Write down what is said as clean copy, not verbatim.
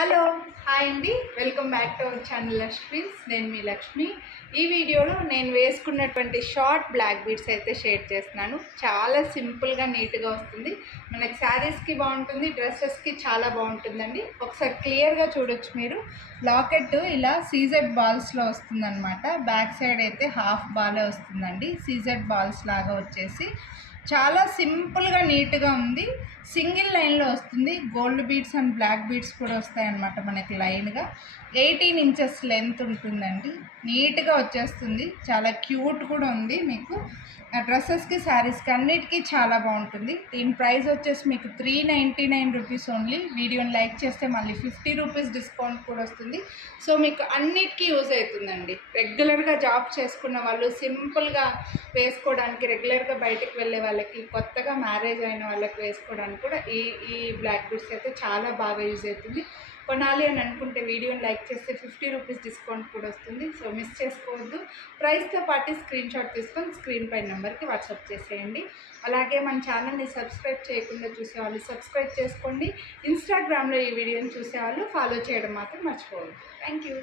Hello hi అండి, welcome back to our channel Lakshmi's. నేను మీ లక్ష్మి. ఈ వీడియోలో నేను వేసుకున్నటువంటి షార్ట్ బ్లాక్ బీడ్స్ అయితే షేర్ చేస్తున్నాను. చాలా సింపుల్గా నీట్గా వస్తుంది. మనకి శారీస్కి బాగుంటుంది, డ్రెస్సెస్కి చాలా బాగుంటుందండి. ఒకసారి క్లియర్గా చూడొచ్చు మీరు. లాకెట్ ఇలా సీజెడ్ బాల్స్లో వస్తుందన్నమాట. బ్యాక్ సైడ్ అయితే హాఫ్ బాలే వస్తుందండి. సీజెడ్ బాల్స్ లాగా వచ్చేసి చాలా సింపుల్గా నీట్గా ఉంది. సింగిల్ లైన్లో వస్తుంది. Gold beads and black beads కూడా వస్తాయన్నమాట. మనకి లైన్గా 18 ఇంచెస్ లెంత్ ఉంటుందండి. నీట్గా వచ్చేస్తుంది. చాలా క్యూట్ కూడా ఉంది. మీకు డ్రెస్సెస్కి శారీస్కి అన్నిటికీ చాలా బాగుంటుంది. దీని ప్రైస్ వచ్చేసి మీకు 399 రూపీస్ ఓన్లీ. వీడియోని లైక్ చేస్తే మళ్ళీ 50 రూపీస్ డిస్కౌంట్ కూడా వస్తుంది. సో మీకు అన్నిటికీ యూజ్ అవుతుందండి. రెగ్యులర్గా జాబ్ చేసుకున్న వాళ్ళు సింపుల్గా వేసుకోవడానికి, రెగ్యులర్గా బయటకు వెళ్ళే వాళ్ళకి, కొత్తగా మ్యారేజ్ అయిన వాళ్ళకి వేసుకోవడానికి కూడా ఈ బ్లాక్ బీడ్స్ అయితే చాలా బాగా యూజ్ అవుతుంది. కొనాలి అని అనుకుంటే వీడియోని లైక్ చేస్తే 50 రూపీస్ డిస్కౌంట్ కూడా వస్తుంది. సో మిస్ చేసుకోవద్దు. ప్రైస్తో పాటు స్క్రీన్ షాట్ తీసుకొని స్క్రీన్ పై నెంబర్కి వాట్సాప్ చేసేయండి. అలాగే మన ఛానల్ని సబ్స్క్రైబ్ చేయకుండా చూసేవాళ్ళు సబ్స్క్రైబ్ చేసుకోండి. ఇన్స్టాగ్రామ్లో ఈ వీడియోని చూసేవాళ్ళు ఫాలో చేయడం మాత్రం మర్చిపోవద్దు. Thank you.